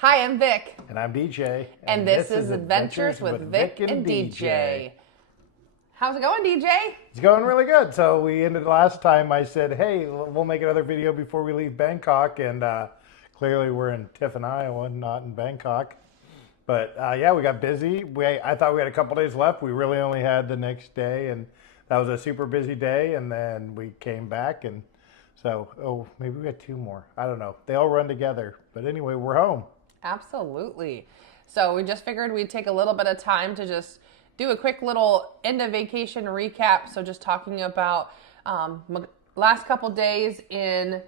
Hi, I'm Vic. And I'm DJ. And this is Adventures with Vic and DJ. How's it going, DJ? It's going really good. So we ended last time. I said, hey, we'll make another video before we leave Bangkok. And clearly we're in Tiffin, Iowa, not in Bangkok. But yeah, we got busy. I thought we had a couple days left. We really only had the next day. And that was a super busy day. And then we came back. And so, maybe we had two more. I don't know. They all run together. But anyway, we're home. Absolutely. So we just figured we'd take a little bit of time to just do a quick little end of vacation recap. So just talking about last couple days in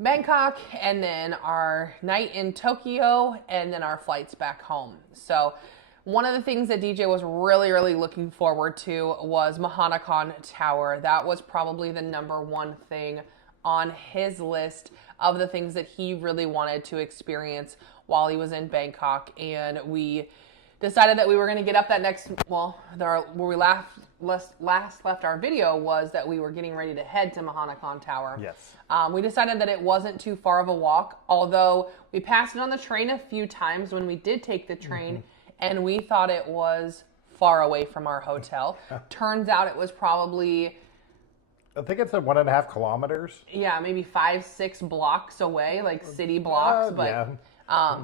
Bangkok, and then our night in Tokyo, and then our flights back home. So one of the things that DJ was really looking forward to was Mahanakan Tower. That was probably the number one thing on his list of the things that he really wanted to experience while he was in Bangkok. And we decided that we were going to get up that next, where we last left our video was that we were getting ready to head to Mahanakan Tower. Yes. We decided that it wasn't too far of a walk, although we passed it on the train a few times when we did take the train, and we thought it was far away from our hotel. Turns out it was probably, I think it's at 1.5 kilometers. yeah, maybe 5-6 blocks away, like city blocks. But yeah.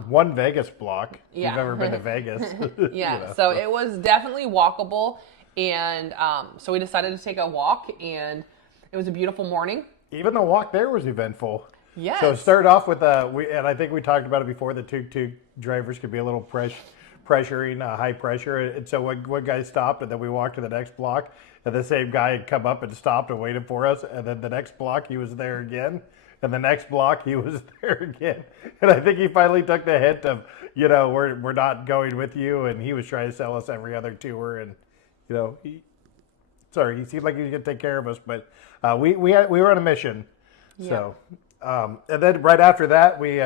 One Vegas block. Yeah. You've ever been to Vegas. Yeah, so it was definitely walkable. And so we decided to take a walk, and it was a beautiful morning. Even the walk there was eventful. Yes. So it started off with, and I think we talked about it before, the tuk-tuk drivers could be a little pressuring, high pressure. And so one guy stopped, and then we walked to the next block, and the same guy had come up and stopped and waited for us. And then the next block, he was there again. And the next block, he was there again. And I think he finally took the hint of, we're not going with you. And he was trying to sell us every other tour. And, he seemed like he was going to take care of us. But we were on a mission. Yeah. So, and then right after that, we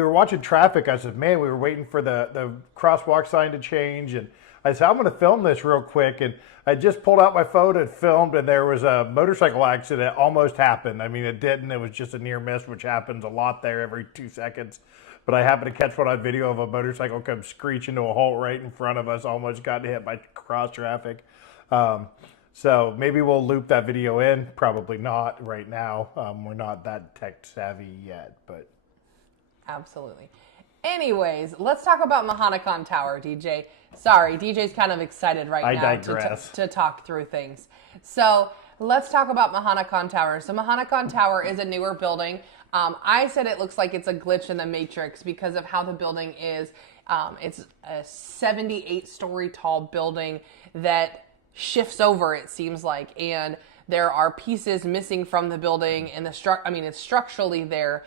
were watching traffic. I said, man, we were waiting for the crosswalk sign to change. And I said, I'm going to film this real quick. And I just pulled out my phone and filmed, and there was a motorcycle accident almost happened. I mean, it didn't. It was just a near miss, which happens a lot there every 2 seconds. But I happened to catch one on video of a motorcycle come screeching to a halt right in front of us, almost got hit by cross traffic. So maybe we'll loop that video in. Probably not right now. We're not that tech savvy yet, but. Absolutely. Anyways, let's talk about Mahanakan Tower, DJ. Sorry, DJ's kind of excited right now to talk through things. So let's talk about Mahanakan Tower. So Mahanakan Tower is a newer building. I said it looks like it's a glitch in the Matrix because of how the building is. It's a 78-story tall building that shifts over, it seems like, and there are pieces missing from the building, and it's structurally there.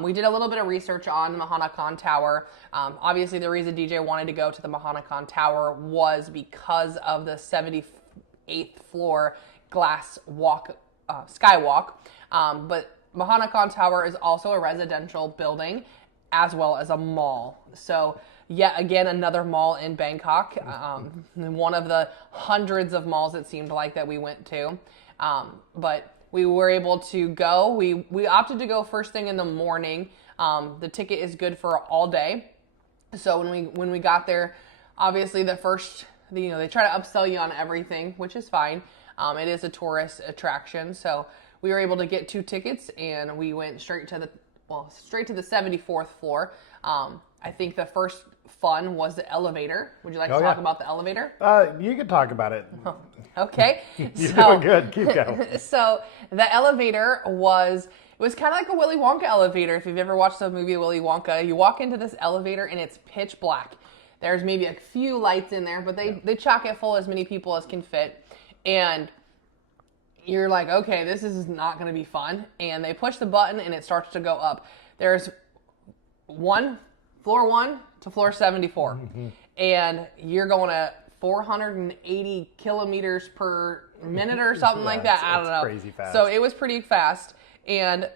We did a little bit of research on Mahanakan Tower. Obviously, the reason DJ wanted to go to the Mahanakan Tower was because of the 78th floor glass skywalk. But Mahanakan Tower is also a residential building as well as a mall. So yet again, another mall in Bangkok. One of the hundreds of malls it seemed like that we went to. But we were able to go. We opted to go first thing in the morning. The ticket is good for all day. So when we got there, obviously they try to upsell you on everything, which is fine. It is a tourist attraction, so we were able to get 2 tickets, and we went straight to the 74th floor. I think the first fun was the elevator. Would you like to talk about the elevator? You can talk about it. Okay. You're doing good. Keep going. So the elevator was kind of like a Willy Wonka elevator. If you've ever watched the movie Willy Wonka, you walk into this elevator and it's pitch black. There's maybe a few lights in there, but they chock it full as many people as can fit. And you're like, okay, this is not going to be fun. And they push the button and it starts to go up. There's floor 1 to floor 74. Mm-hmm. And you're going at 480 kilometers per minute or something like that. I don't know. Crazy fast. So it was pretty fast. And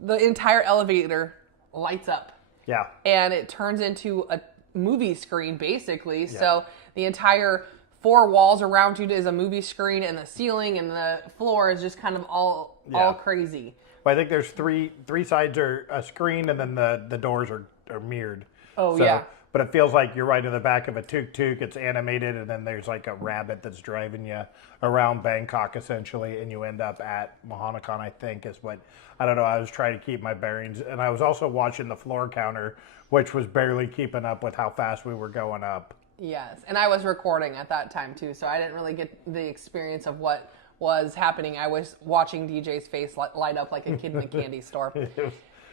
the entire elevator lights up. Yeah. And it turns into a movie screen, basically. Yeah. So the entire 4 walls around you is a movie screen, and the ceiling and the floor is just kind of all crazy. Well, I think there's three sides are a screen, and then the doors are mirrored. Oh, yeah. But it feels like you're right in the back of a tuk-tuk. It's animated, and then there's like a rabbit that's driving you around Bangkok, essentially, and you end up at Mahanakan, I think, is what, I don't know, I was trying to keep my bearings. And I was also watching the floor counter, which was barely keeping up with how fast we were going up. Yes, and I was recording at that time, too, so I didn't really get the experience of what was happening. I was watching DJ's face light up like a kid in a candy store.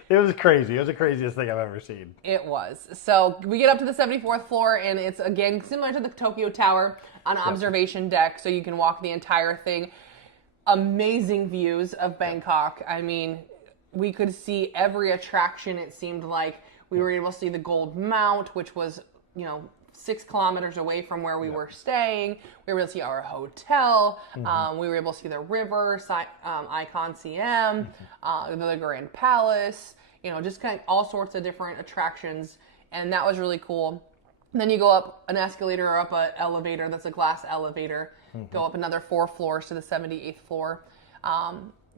It was crazy. It was the craziest thing I've ever seen. It was. So we get up to the 74th floor, and it's, again, similar to the Tokyo Tower on observation deck, so you can walk the entire thing. Amazing views of Bangkok. I mean, we could see every attraction, it seemed like. We were able to see the Gold Mount, which was, 6 kilometers away from where we were staying. We were able to see our hotel. We were able to see the river, Icon CM, the Grand Palace, just kind of all sorts of different attractions. And that was really cool. And then you go up an escalator or up an elevator that's a glass elevator, go up another 4 floors to the 78th floor.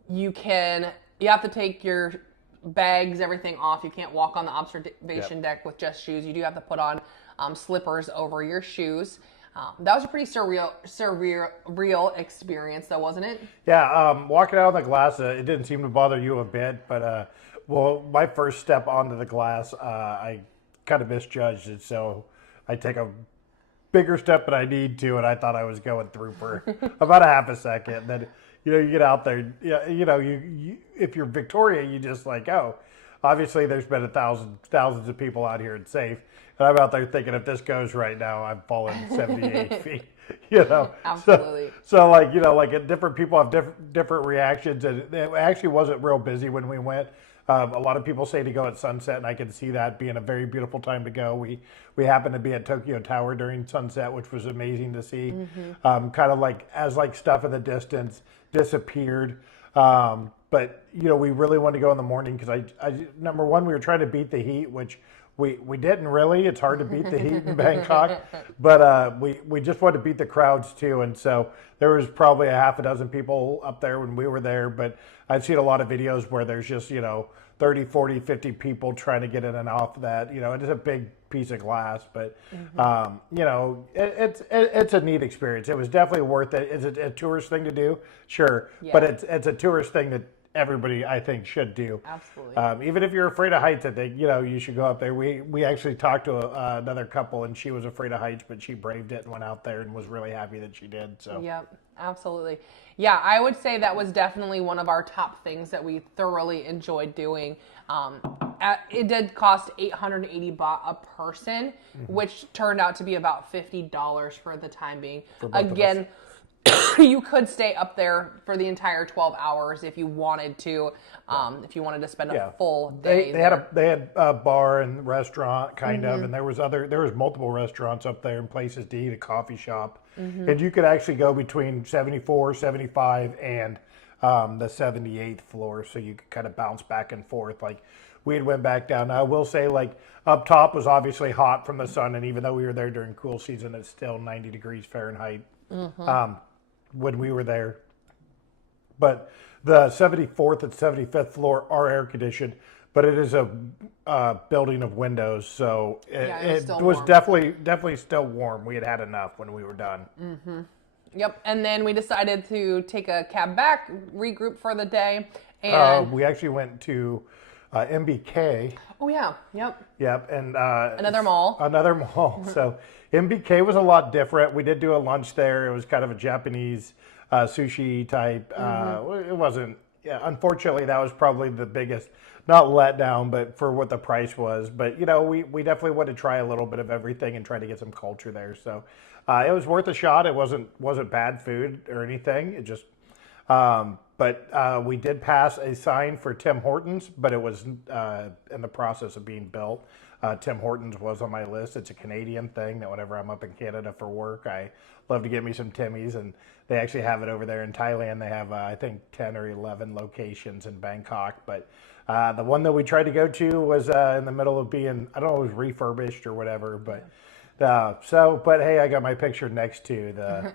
You have to take your bags, everything off. You can't walk on the observation deck with just shoes. You do have to put on slippers over your shoes. That was a pretty surreal experience, though, wasn't it? Yeah, walking out on the glass, it didn't seem to bother you a bit, but my first step onto the glass, I kind of misjudged it, so I take a bigger step than I need to, and I thought I was going through for about a half a second. Then, you get out there, you if you're Victoria, you just like, oh, obviously there's been thousands of people out here and safe. And I'm out there thinking, if this goes right now, I'm falling 78 feet. Absolutely. So different people have different reactions, and it actually wasn't real busy when we went. A lot of people say to go at sunset, and I can see that being a very beautiful time to go. We happened to be at Tokyo Tower during sunset, which was amazing to see. Kind of like as stuff in the distance disappeared. But we really wanted to go in the morning because I number one, we were trying to beat the heat, which we didn't really. It's hard to beat the heat in Bangkok, but we just wanted to beat the crowds too. And so there was probably a half a dozen people up there when we were there. But I've seen a lot of videos where there's just 30, 40, 50 people trying to get in and off that. It is a big piece of glass, but it's a neat experience. It was definitely worth it. Is it a tourist thing to do? Sure, but it's a tourist thing that everybody, I think, should do. Absolutely. Even if you're afraid of heights, I think you should go up there. We actually talked to another couple, and she was afraid of heights, but she braved it and went out there and was really happy that she did. So. Yep, absolutely. Yeah, I would say that was definitely one of our top things that we thoroughly enjoyed doing. It did cost 880 baht a person, which turned out to be about $50 for the time being. Again, you could stay up there for the entire 12 hours if you wanted to. If you wanted to spend a full day. They had a bar and restaurant kind of, and there was multiple restaurants up there and places to eat, a coffee shop, and you could actually go between 74, 75, and the 78th floor, so you could kind of bounce back and forth. We had went back down. Now, I will say, up top was obviously hot from the sun, and even though we were there during cool season, it's still 90 degrees Fahrenheit when we were there. But the 74th and 75th floor are air conditioned, but it is a building of windows, so it was definitely still warm. We had enough when we were done. Yep, and then we decided to take a cab back, regroup for the day, and we actually went to MBK. Oh yeah, yep. Yep, and another mall. So MBK was a lot different. We did do a lunch there. It was kind of a Japanese sushi type. It wasn't. Yeah, unfortunately, that was probably the biggest, not letdown, but for what the price was. But we definitely wanted to try a little bit of everything and try to get some culture there. So it was worth a shot. It wasn't bad food or anything. It just. But we did pass a sign for Tim Hortons, but it was in the process of being built. Tim Hortons was on my list. It's a Canadian thing that whenever I'm up in Canada for work, I love to get me some Timmy's, and they actually have it over there in Thailand. They have, I think, 10 or 11 locations in Bangkok, but the one that we tried to go to was in the middle of being, I don't know, it was refurbished or whatever, but but hey, I got my picture next to the,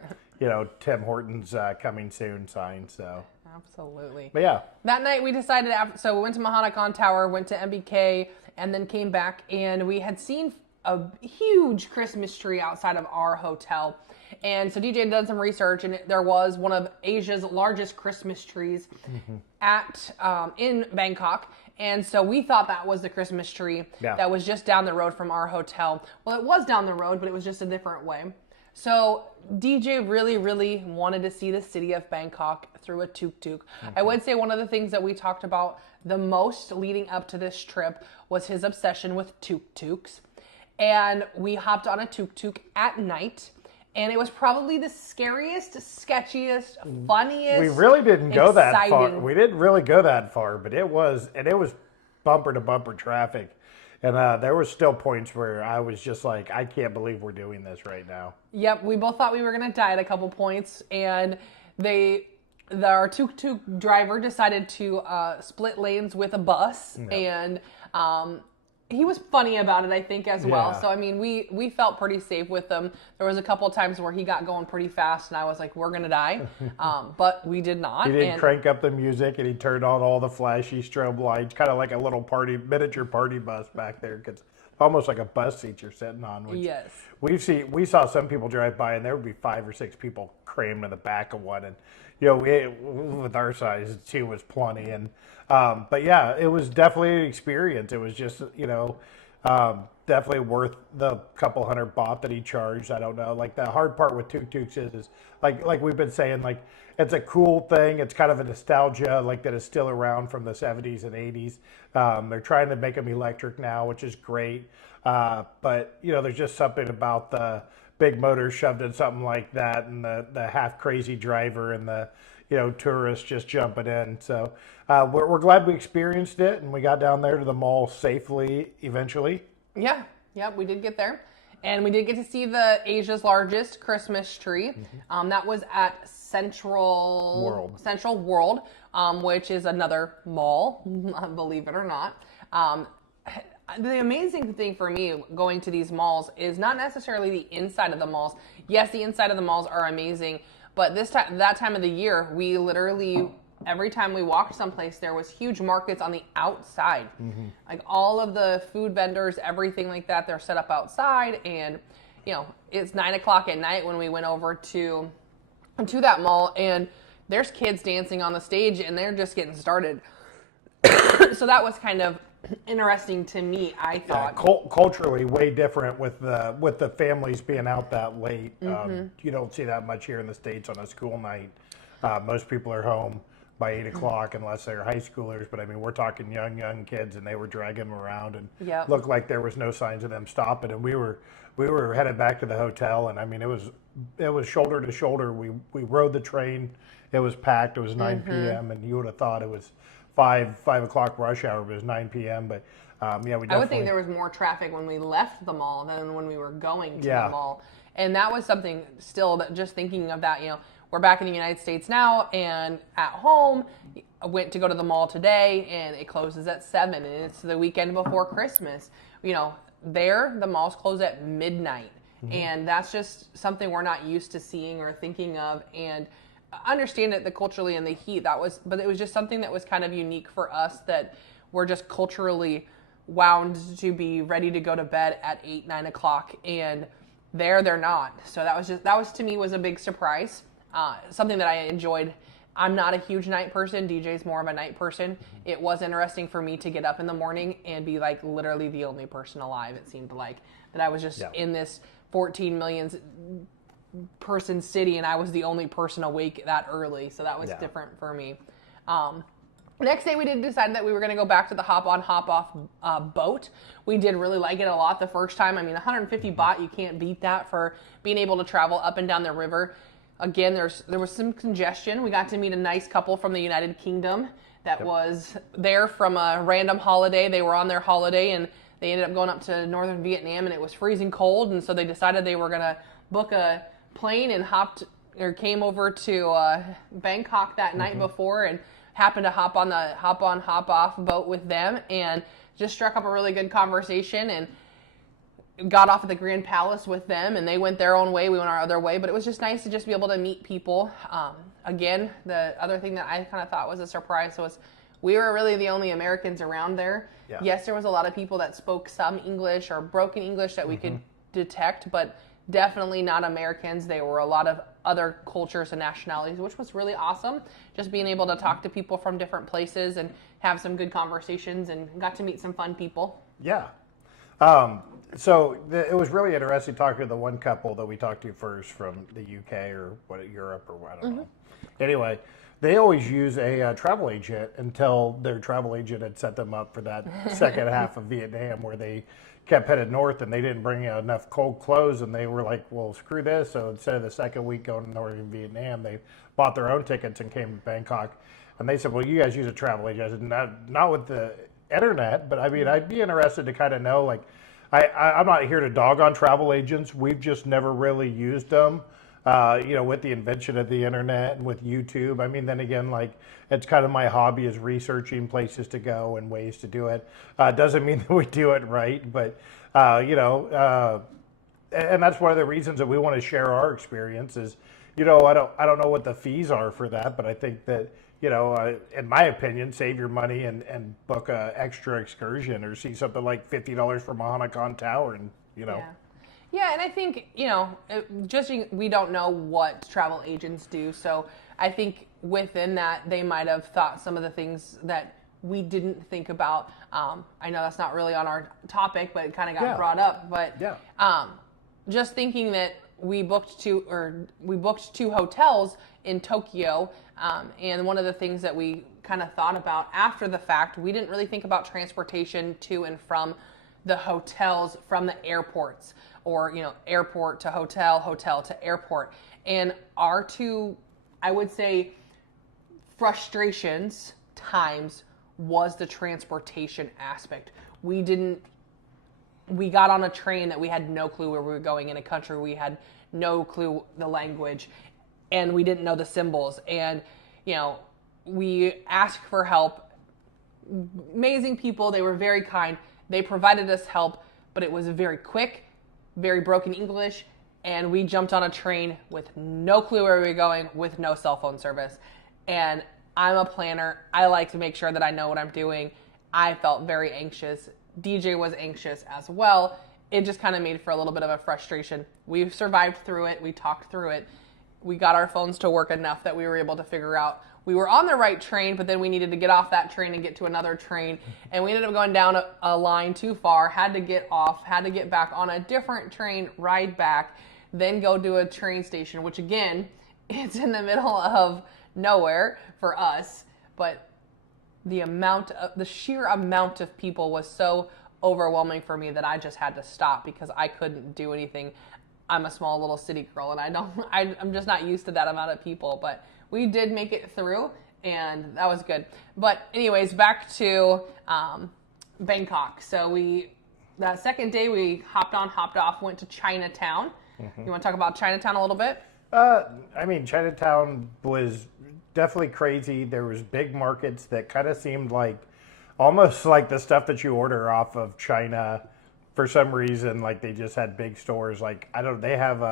Tim Hortons coming soon sign, so. Absolutely. But yeah. That night we decided, so we went to Mahanakan Tower, went to MBK, and then came back, and we had seen a huge Christmas tree outside of our hotel. And so DJ did some research, and there was one of Asia's largest Christmas trees in Bangkok. And so we thought that was the Christmas tree that was just down the road from our hotel. Well, it was down the road, but it was just a different way. So DJ really, really wanted to see the city of Bangkok through a tuk-tuk. I would say one of the things that we talked about the most leading up to this trip was his obsession with tuk-tuks. And we hopped on a tuk-tuk at night. And it was probably the scariest, sketchiest, funniest. We really didn't go that far. We didn't really go that far, but it was bumper to bumper traffic. And there was still points where I was just like, I can't believe we're doing this right now. Yep, we both thought we were going to die at a couple points. And our tuk-tuk driver decided to split lanes with a bus. And he was funny about it, I think, as well. So, I mean, we felt pretty safe with him. There was a couple of times where he got going pretty fast, and I was like, we're going to die. But we did not. He did crank up the music, and he turned on all the flashy strobe lights, kind of like a little miniature party bus back there. It's almost like a bus seat you're sitting on. Which yes. We saw some people drive by, and there would be 5 or 6 people crammed in the back of one. And, you know, with our size, 2 was plenty. And but yeah, it was definitely an experience. It was just, you know, definitely worth the couple $100 baht that he charged. I don't know. Like, the hard part with tuk-tuks is like we've been saying, like, it's a cool thing. It's kind of a nostalgia, like, that is still around from the 70s and 80s. They're trying to make them electric now, which is great. But, you know, there's just something about the big motor shoved in something like that, and the half crazy driver and the, you know, tourists just jumping in. So we're glad we experienced it, and we got down there to the mall safely eventually. Yeah, we did get there. And we did get to see the Asia's largest Christmas tree. That was at Central World, which is another mall, believe it or not. The amazing thing for me going to these malls is not necessarily the inside of the malls. Yes, the inside of the malls are amazing, but that time of the year, we literally, every time we walked someplace, there was huge markets on the outside. Like, all of the food vendors, everything like that, they're set up outside. And, you know, it's 9 o'clock at night when we went over to that mall, and there's kids dancing on the stage, and they're just getting started. So that was kind of interesting to me, I thought. Yeah, culturally way different with the families being out that late. You don't see that much here in the States on a school night. Most people are home by 8 o'clock unless they're high schoolers. But I mean, we're talking young kids, and they were dragging them around, and looked like there was no signs of them stopping. And we were headed back to the hotel, and I mean, it was shoulder to shoulder. We rode the train. It was packed. It was 9 p.m. and you would have thought it was 5 o'clock rush hour, but it was 9 p.m. But we definitely... I would think there was more traffic when we left the mall than when we were going to the mall. And that was something still that, just thinking of that, you know, we're back in the United States now, and at home, I went to go to the mall today, and it closes at 7, and it's the weekend before Christmas. You know, the malls close at midnight, and that's just something we're not used to seeing or thinking of. And I understand it, the culturally and the heat, but it was just something that was kind of unique for us, that we're just culturally wound to be ready to go to bed at 8, 9 o'clock, and they're not. So that was to me was a big surprise. Something that I enjoyed. I'm not a huge night person. DJ's more of a night person. It was interesting for me to get up in the morning and be like literally the only person alive. It seemed like that I was just in this 14 million person city, and I was the only person awake that early. So that was different for me. Next day, we did decide that we were going to go back to the hop-on, hop-off boat. We did really like it a lot the first time. I mean, 150 baht, you can't beat that for being able to travel up and down the river. Again, there was some congestion. We got to meet a nice couple from the United Kingdom that was there from a random holiday. They were on their holiday, and they ended up going up to northern Vietnam, and it was freezing cold, and so they decided they were going to book a plane and came over to Bangkok that night before, and happened to hop on the hop-on, hop-off boat with them, and just struck up a really good conversation. And got off at the Grand Palace with them, and they went their own way, we went our other way, but it was just nice to just be able to meet people. Again, the other thing that I kind of thought was a surprise was we were really the only Americans around there. Yeah. Yes, there was a lot of people that spoke some English or broken English that we could detect, but definitely not Americans. They were a lot of other cultures and nationalities, which was really awesome. Just being able to talk to people from different places and have some good conversations, and got to meet some fun people. Yeah. It was really interesting talking to the one couple that we talked to first from the UK or Europe or I don't know. Anyway, they always use a travel agent until their travel agent had set them up for that second half of Vietnam, where they kept headed north and they didn't bring enough cold clothes, and they were like, well, screw this. So instead of the second week going to northern Vietnam, they bought their own tickets and came to Bangkok. And they said, well, you guys use a travel agent. I said, not with the internet, but I mean, I'd be interested to kind of know, like, I'm not here to dog on travel agents. We've just never really used them, with the invention of the internet and with YouTube. I mean, then again, like, it's kind of my hobby is researching places to go and ways to do it. Doesn't mean that we do it right, but, and that's one of the reasons that we want to share our experience is, I don't know what the fees are for that, but I think that, in my opinion, save your money and book a extra excursion or see something like $50 for Mahanakan Tower, and Yeah, and I think we don't know what travel agents do, so I think within that they might have thought some of the things that we didn't think about. I know that's not really on our topic, but it kind of got brought up. But just thinking that we booked two hotels in Tokyo, and one of the things that we kind of thought about after the fact, we didn't really think about transportation to and from the hotels from the airports, or airport to hotel, hotel to airport. And our two, I would say, frustrations times was the transportation aspect. We got on a train that we had no clue where we were going, in a country we had no clue the language, and we didn't know the symbols. And, we asked for help. Amazing people. They were very kind. They provided us help, but it was very quick, very broken English, and we jumped on a train with no clue where we were going, with no cell phone service. And I'm a planner. I like to make sure that I know what I'm doing. I felt very anxious. DJ was anxious as well. It just kind of made for a little bit of a frustration. We survived through it. We talked through it. We got our phones to work enough that we were able to figure out we were on the right train, but then we needed to get off that train and get to another train. And we ended up going down a line too far, had to get off, had to get back on a different train, ride back, then go to a train station, which again, it's in the middle of nowhere for us. But the sheer amount of people was so overwhelming for me that I just had to stop because I couldn't do anything. I'm a small little city girl, and I'm just not used to that amount of people, but we did make it through, and that was good. But anyways, back to Bangkok. So that second day we hopped on, hopped off, went to Chinatown. Mm-hmm. You want to talk about Chinatown a little bit? Chinatown was definitely crazy. There was big markets that kind of seemed like almost like the stuff that you order off of China. For some reason, like they just had big stores. Like they have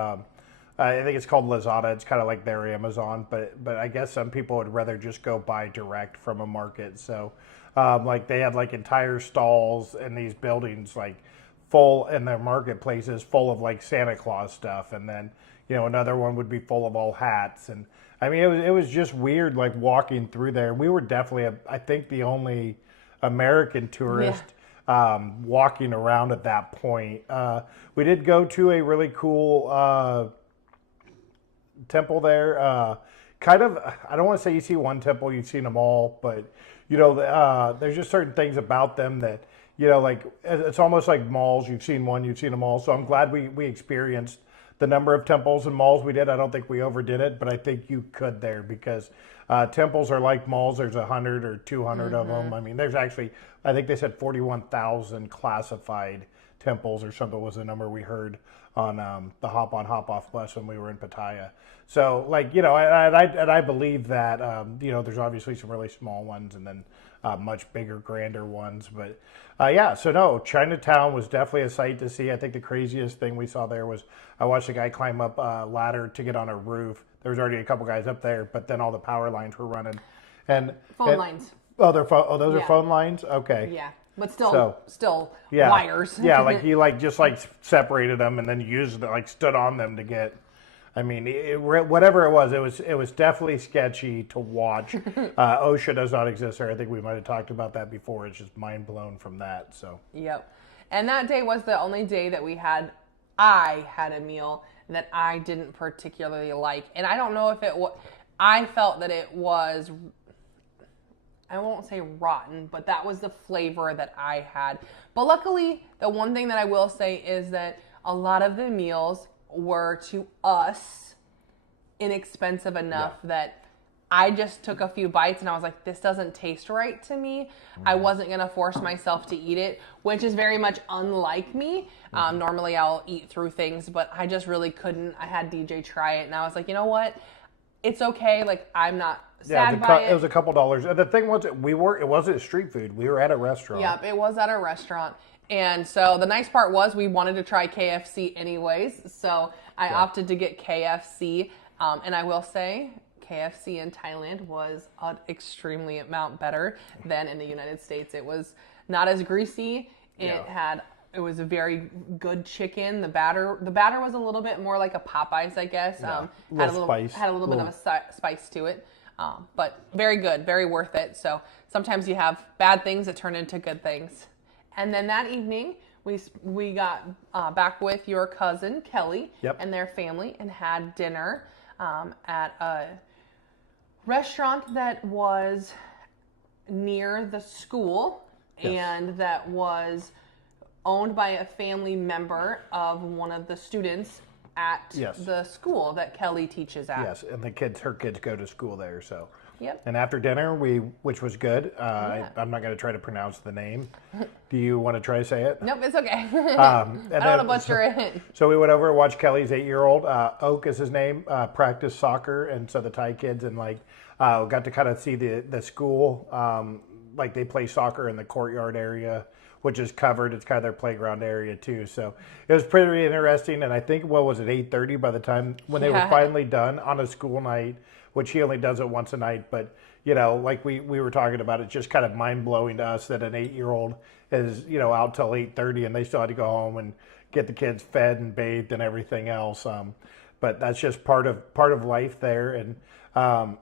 I think it's called Lazada. It's kind of like their Amazon, but I guess some people would rather just go buy direct from a market. So like they had like entire stalls in these buildings, like full, in their marketplaces full of like Santa Claus stuff, and then another one would be full of all hats. And I mean it was just weird, like walking through there. We were definitely I think the only American tourist. Yeah. Walking around at that point. We did go to a really cool temple there. I don't want to say you see one temple, you've seen them all, but there's just certain things about them that like it's almost like malls. You've seen one, you've seen them all. So I'm glad we experienced the number of temples and malls we did. I don't think we overdid it, but I think you could there because temples are like malls. There's 100 or 200 of them. I mean, there's actually, I think they said 41,000 classified temples or something was the number we heard on the hop on hop off bus when we were in Pattaya. So like, and I believe that, there's obviously some really small ones, and then much bigger, grander ones. But yeah, so no, Chinatown was definitely a sight to see. I think the craziest thing we saw there was I watched a guy climb up a ladder to get on a roof. There was already a couple guys up there, but then all the power lines were running. And phone lines. Oh, those are phone lines? Okay. Yeah. But still wires. Yeah, like he just separated them and then used stood on them to get. I mean, whatever it was definitely sketchy to watch. OSHA does not exist there. I think we might have talked about that before. It's just mind blown from that. So. Yep. And that day was the only day that I had a meal that I didn't particularly like, and I don't know if it was. I felt that it was. I won't say rotten, but that was the flavor that I had. But luckily, the one thing that I will say is that a lot of the meals were, to us, inexpensive enough that I just took a few bites and I was like, this doesn't taste right to me. Mm-hmm. I wasn't going to force myself to eat it, which is very much unlike me. Mm-hmm. Normally I'll eat through things, but I just really couldn't. I had DJ try it and I was like, you know what? It's okay. Like, I'm not sad by it. It was a couple dollars. The thing was, it wasn't street food. We were at a restaurant. Yep, it was at a restaurant. And so the nice part was we wanted to try KFC anyways. So I opted to get KFC. And I will say KFC in Thailand was an extremely amount better than in the United States. It was not as greasy. It was a very good chicken. The batter was a little bit more like a Popeyes, I guess. Had a little bit of a spice to it. But very good, very worth it. So sometimes you have bad things that turn into good things. And then that evening, we got back with your cousin, Kelly, and their family and had dinner at a restaurant that was near the school and that was owned by a family member of one of the students at the school that Kelly teaches at. Yes, and her kids go to school there, so. Yep. And after dinner, which was good. I'm not going to try to pronounce the name. Do you want to try to say it? Nope, it's okay. I don't want to butcher it. So we went over and watched Kelly's 8-year-old, Oak is his name, practice soccer, and so the Thai kids got to kind of see the school. They play soccer in the courtyard area, which is covered. It's kind of their playground area too. So it was pretty interesting. And I think, 8:30 by the time when they were finally done on a school night, which he only does it once a night. But, like we were talking about, it's just kind of mind blowing to us that an 8-year-old is, out till 8:30 and they still had to go home and get the kids fed and bathed and everything else. But that's just part of life there. And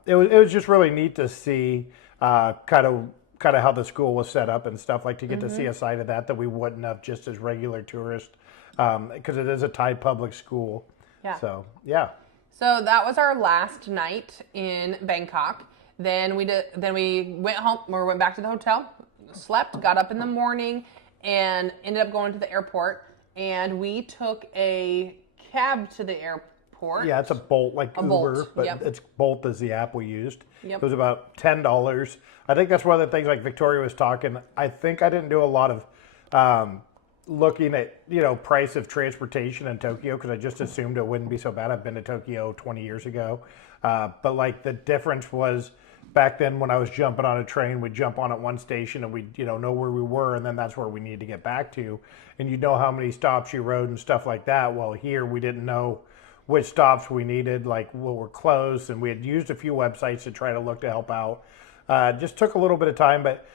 it was just really neat to see kind of how the school was set up and stuff, to get to see a side of that we wouldn't have just as regular tourists, because it is a Thai public school. Yeah. So, yeah. So that was our last night in Bangkok. Then we went home, or went back to the hotel, slept, got up in the morning, and ended up going to the airport. And we took a cab to the airport. Yeah, it's a Bolt, Uber, Bolt. but it's Bolt is the app we used. Yep. It was about $10. I think that's one of the things, Victoria was talking. I think I didn't do a lot of looking at, price of transportation in Tokyo, because I just assumed it wouldn't be so bad. I've been to Tokyo 20 years ago. But the difference was back then when I was jumping on a train, we'd jump on at one station and we'd, know where we were, and then that's where we needed to get back to. And you know how many stops you rode and stuff like that. Well, here we didn't know which stops we needed, were closed, and we had used a few websites to try to look to help out. Just took a little bit of time, but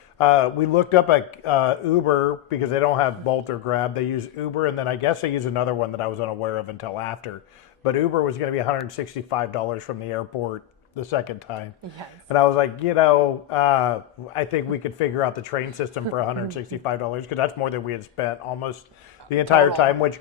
we looked up at Uber, because they don't have Bolt or Grab. They use Uber, and then I guess they use another one that I was unaware of until after. But Uber was going to be $165 from the airport the second time. Yes. And I was like, I think we could figure out the train system for $165, because that's more than we had spent almost the entire time, which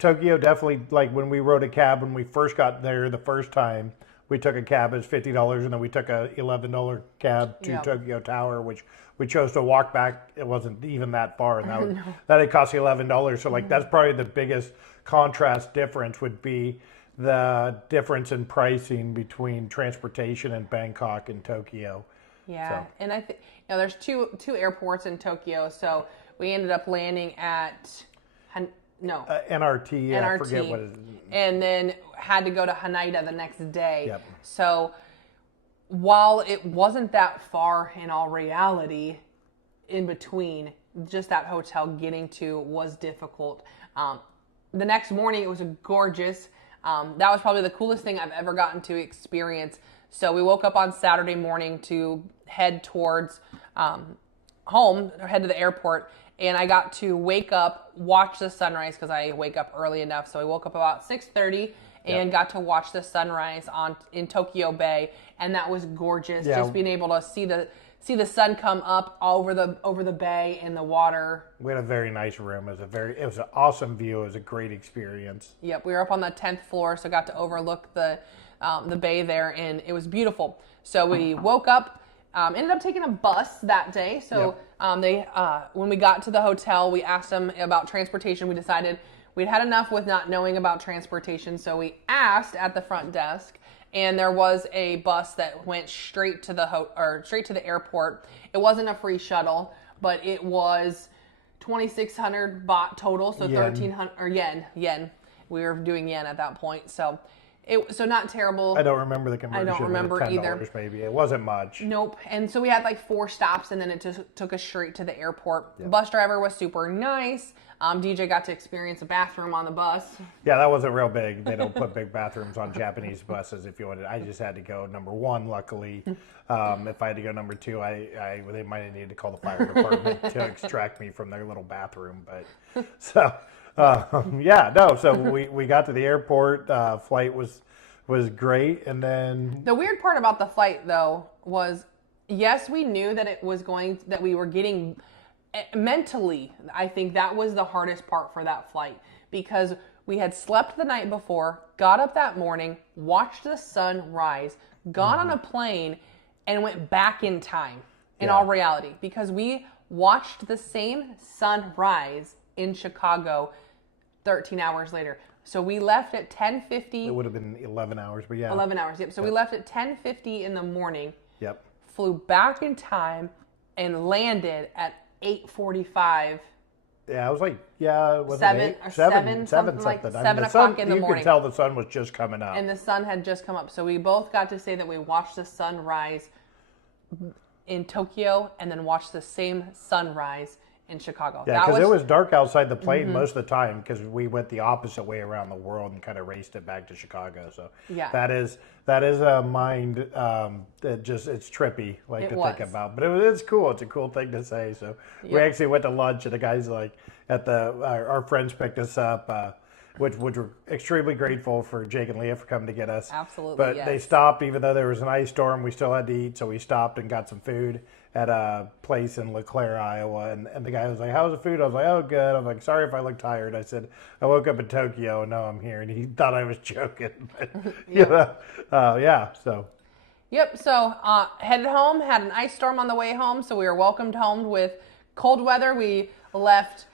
Tokyo definitely, when we rode a cab when we first got there the first time, we took a cab as $50, and then we took a $11 cab to Tokyo Tower, which we chose to walk back. It wasn't even that far, and that had cost $11. So that's probably the biggest contrast difference would be the difference in pricing between transportation in Bangkok and Tokyo. Yeah, so. And I think there's two airports in Tokyo, so we ended up landing at NRT. I forget what it is. And then had to go to Haneda the next day. Yep. So while it wasn't that far in all reality, in between, just that hotel getting to was difficult. The next morning, it was gorgeous. That was probably the coolest thing I've ever gotten to experience. So we woke up on Saturday morning to head towards home, or head to the airport, and I got to wake up, watch the sunrise because I wake up early enough. So I woke up about 6:30 and got to watch the sunrise in Tokyo Bay, and that was gorgeous. Just being able to see the sun come up over the bay and the water. We had a very nice room. It was an awesome view. It was a great experience. Yep, we were up on the 10th floor, so got to overlook the bay there, and it was beautiful. So we woke up, ended up taking a bus that day. So when we got to the hotel, we asked them about transportation. We decided we'd had enough with not knowing about transportation, so we asked at the front desk. And there was a bus that went straight to the airport. It wasn't a free shuttle, but it was 2,600 baht total, so 1,300 or yen. We were doing yen at that point, so not terrible. I don't remember the conversion. I don't remember $10 either. Maybe it wasn't much. Nope. And so we had like 4 stops, and then it just took us straight to the airport. Yep. The bus driver was super nice. DJ got to experience a bathroom on the bus. Yeah, that wasn't real big. They don't put big bathrooms on Japanese buses if you wanted. I just had to go number 1, luckily. If I had to go number 2, they might have needed to call the fire department to extract me from their little bathroom. But so we got to the airport. Flight was great, and then the weird part about the flight though was, yes, we knew that that we were getting. Mentally, I think that was the hardest part for that flight, because we had slept the night before, got up that morning, watched the sun rise, got on a plane, and went back in time, in all reality, because we watched the same sunrise in Chicago 13 hours later. So we left at 10:50. It would have been 11 hours, but 11 hours, yep. So we left at 10:50 in the morning. Yep. Flew back in time and landed at 8:45. Yeah, it was like something like 7 o'clock in the morning. You could tell the sun was just coming up, and the sun had just come up. So we both got to say that we watched the sunrise in Tokyo, and then watched the same sunrise in Chicago. Yeah, because it was dark outside the plane most of the time, because we went the opposite way around the world and kind of raced it back to Chicago. So that is a mind that just, it's trippy, like, to think about. But it's cool. It's a cool thing to say. So we actually went to lunch, and the guys our friends picked us up, which we're extremely grateful for Jake and Leah for coming to get us. Absolutely. But they stopped, even though there was an ice storm, we still had to eat. So we stopped and got some food at a place in LeClaire, Iowa. And the guy was like, "How's the food?" I was like, "Oh, good." I was like, "Sorry if I look tired." I said, "I woke up in Tokyo and now I'm here." And he thought I was joking. But, so. Yep, so headed home, had an ice storm on the way home, so we were welcomed home with cold weather. We left.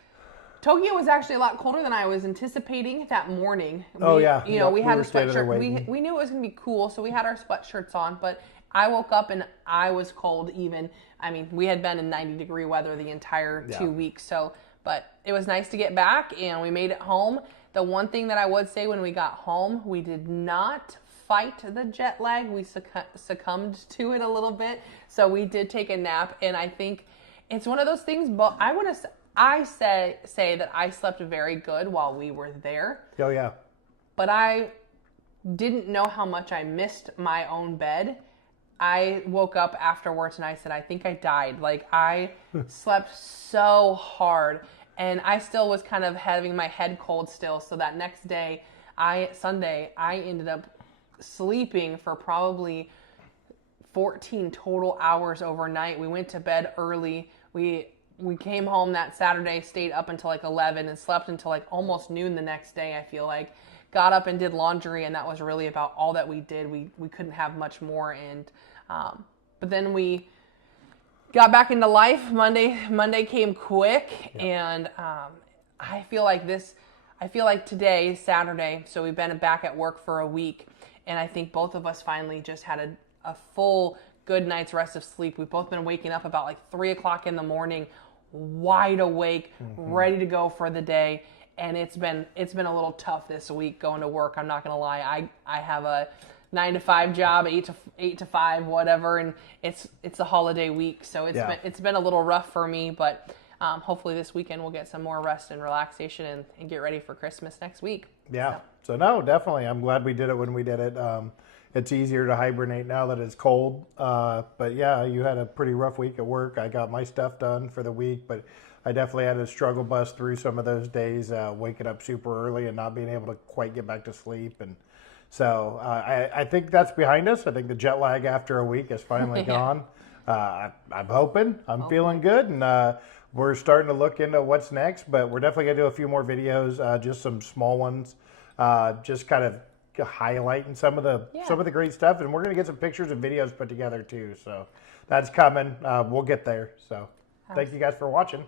Tokyo was actually a lot colder than I was anticipating that morning. We had a sweatshirt. We knew it was going to be cool, so we had our sweatshirts on, but I woke up and I was cold even. I mean, we had been in 90-degree weather the entire 2 weeks, but it was nice to get back, and we made it home. The one thing that I would say, when we got home, we did not fight the jet lag. We succumbed to it a little bit, so we did take a nap, and I think it's one of those things, but I say that I slept very good while we were there. Oh, yeah. But I didn't know how much I missed my own bed. I woke up afterwards and I said, I think I died. Like, I slept so hard, and I still was kind of having my head cold still. So that next day, Sunday, I ended up sleeping for probably 14 total hours overnight. We went to bed early. We came home that Saturday, stayed up until like 11 and slept until like almost noon the next day, I feel like. Got up and did laundry, and that was really about all that we did. We couldn't have much more, and but then we got back into life. Monday came quick, and I feel like today, Saturday, so we've been back at work for a week, and I think both of us finally just had a full good night's rest of sleep. We've both been waking up about like 3 o'clock in the morning, wide awake, ready to go for the day. And it's been a little tough this week going to work. I'm not going to lie. I have a 9 to 5 job, 8 to 5, whatever, and it's a holiday week, so it's been a little rough for me, but hopefully this weekend we'll get some more rest and relaxation and get ready for Christmas next week. Yeah. So no, definitely. I'm glad we did it when we did it. It's easier to hibernate now that it's cold. But yeah, you had a pretty rough week at work. I got my stuff done for the week, but I definitely had to struggle bust through some of those days, waking up super early and not being able to quite get back to sleep. And so I think that's behind us. I think the jet lag after a week is finally gone. I'm hoping. I'm feeling good. And we're starting to look into what's next, but we're definitely going to do a few more videos, just some small ones, just kind of highlighting some of the great stuff. And we're going to get some pictures and videos put together too. So that's coming. We'll get there. So thank you guys for watching.